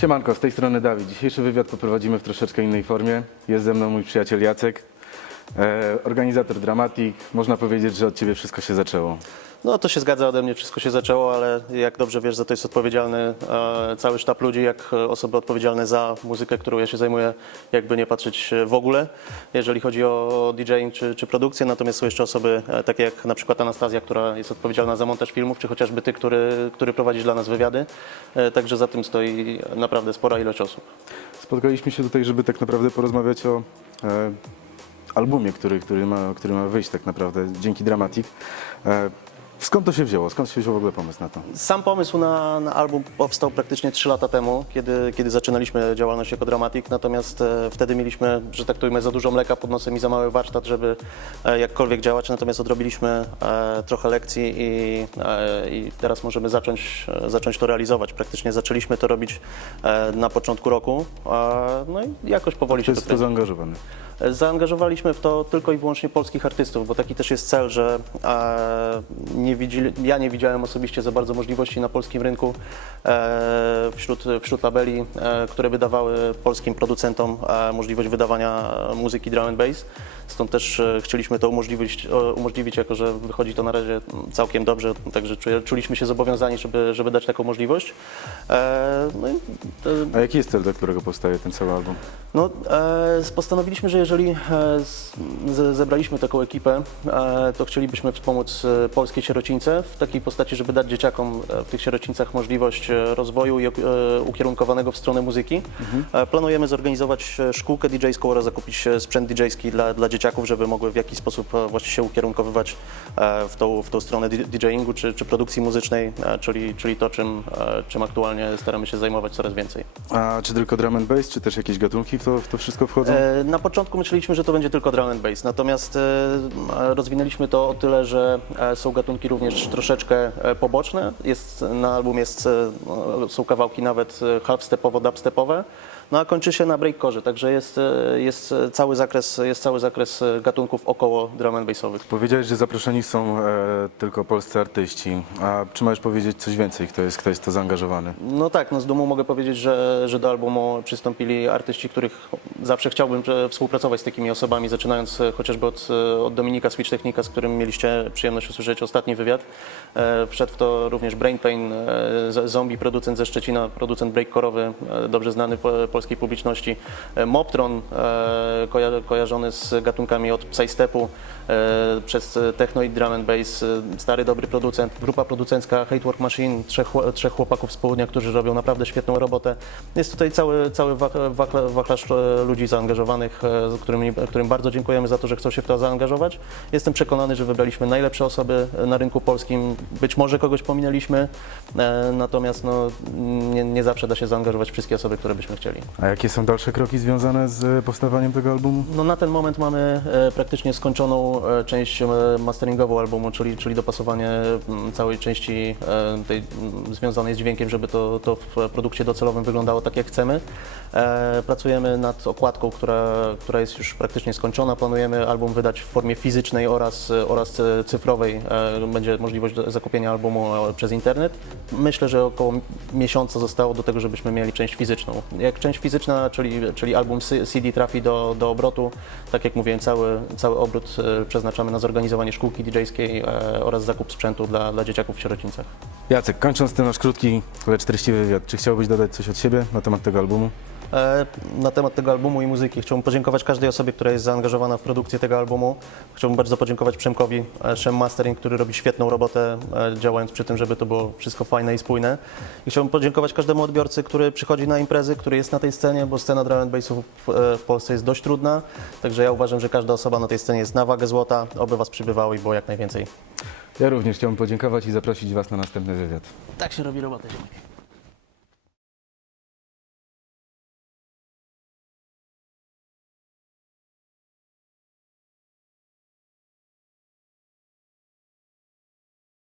Siemanko, z tej strony Dawid. Dzisiejszy wywiad poprowadzimy w troszeczkę innej formie. Jest ze mną mój przyjaciel Jacek, organizator Dramatic. Można powiedzieć, że od Ciebie wszystko się zaczęło. No to się zgadza, ode mnie wszystko się zaczęło, ale jak dobrze wiesz, za to jest odpowiedzialny cały sztab ludzi, jak osoby odpowiedzialne za muzykę, którą ja się zajmuję, jakby nie patrzeć w ogóle, jeżeli chodzi o DJing czy produkcję. Natomiast są jeszcze osoby takie jak na przykład Anastazja, która jest odpowiedzialna za montaż filmów, czy chociażby ty, który prowadzisz dla nas wywiady. Także za tym stoi naprawdę spora ilość osób. Spotkaliśmy się tutaj, żeby tak naprawdę porozmawiać o albumie, który ma wyjść tak naprawdę dzięki Dramatic. Skąd to się wzięło? Skąd się wziął w ogóle pomysł na to? Sam pomysł na album powstał praktycznie 3 lata temu, kiedy zaczynaliśmy działalność jako Dramatic, natomiast wtedy mieliśmy, że tak to ujmę, za dużo mleka pod nosem i za mały warsztat, żeby jakkolwiek działać, natomiast odrobiliśmy trochę lekcji i teraz możemy zacząć to realizować. Praktycznie zaczęliśmy to robić na początku roku, no i jakoś powoli się To jest to zaangażowany. Zaangażowaliśmy w to tylko i wyłącznie polskich artystów, bo taki też jest cel, że ja nie widziałem osobiście za bardzo możliwości na polskim rynku wśród labeli, które by dawały polskim producentom możliwość wydawania muzyki drum and bass. Stąd też chcieliśmy to umożliwić, jako że wychodzi to na razie całkiem dobrze, także czuliśmy się zobowiązani, żeby dać taką możliwość. A jaki jest cel, dla którego powstaje ten cały album? No, postanowiliśmy, że jeżeli zebraliśmy taką ekipę, to chcielibyśmy wspomóc polskie sierocińce w takiej postaci, żeby dać dzieciakom w tych sierocińcach możliwość rozwoju i ukierunkowanego w stronę muzyki. Planujemy zorganizować szkółkę DJ-ską oraz zakupić sprzęt DJ-ski dla dzieciaków, żeby mogły w jakiś sposób właśnie się ukierunkowywać w tą stronę DJingu czy produkcji muzycznej, czyli to, czym aktualnie staramy się zajmować coraz więcej. A czy tylko drum and bass, czy też jakieś gatunki w to wszystko wchodzą? Na początku myśleliśmy, że to będzie tylko drum and bass, natomiast rozwinęliśmy to o tyle, że są gatunki również troszeczkę poboczne. Na albumie są kawałki nawet half-stepowo, dubstepowe. No a kończy się na breakcore, także jest cały zakres gatunków około drum and bassowych. Powiedziałeś, że zaproszeni są tylko polscy artyści. A czy możesz powiedzieć coś więcej? Kto jest to zaangażowany? No tak, no z dumą mogę powiedzieć, że do albumu przystąpili artyści, których zawsze chciałbym współpracować z takimi osobami, zaczynając chociażby od Dominika Switch Technika, z którym mieliście przyjemność usłyszeć ostatni wywiad. Wszedł w to również Brain Pain, zombie producent ze Szczecina, producent breakcore'owy, dobrze znany polskiej publiczności. Moptron, kojarzony z gatunkami od psystepu przez techno i drum and bass, stary dobry producent, grupa producencka Hatework Machine, trzech chłopaków z południa, którzy robią naprawdę świetną robotę. Jest tutaj cały wachlarz ludzi zaangażowanych, którym bardzo dziękujemy za to, że chcą się w to zaangażować. Jestem przekonany, że wybraliśmy najlepsze osoby na rynku polskim. Być może kogoś pominęliśmy, natomiast no, nie zawsze da się zaangażować wszystkie osoby, które byśmy chcieli. A jakie są dalsze kroki związane z powstawaniem tego albumu? No, na ten moment mamy praktycznie skończoną część masteringową albumu, czyli dopasowanie całej części tej związanej z dźwiękiem, żeby to w produkcie docelowym wyglądało tak, jak chcemy. Pracujemy nad okładką, która jest już praktycznie skończona. Planujemy album wydać w formie fizycznej oraz cyfrowej. Będzie możliwość zakupienia albumu przez internet. Myślę, że około miesiąca zostało do tego, żebyśmy mieli część fizyczną. Jak część fizyczna, czyli album CD trafi do obrotu, tak jak mówiłem, cały obrót przeznaczamy na zorganizowanie szkółki DJ-skiej oraz zakup sprzętu dla dzieciaków w sierocińcach. Jacek, kończąc ten nasz krótki, lecz treściwy wywiad, czy chciałbyś dodać coś od siebie na temat tego albumu? Na temat tego albumu i muzyki chciałbym podziękować każdej osobie, która jest zaangażowana w produkcję tego albumu. Chciałbym bardzo podziękować Przemkowi, Shem Mastering, który robi świetną robotę, działając przy tym, żeby to było wszystko fajne i spójne. I chciałbym podziękować każdemu odbiorcy, który przychodzi na imprezy, który jest na tej scenie, bo scena drum and bassu w Polsce jest dość trudna. Także ja uważam, że każda osoba na tej scenie jest na wagę złota, oby Was przybywało i było jak najwięcej. Ja również chciałbym podziękować i zaprosić Was na następny wywiad. Tak się robi robota.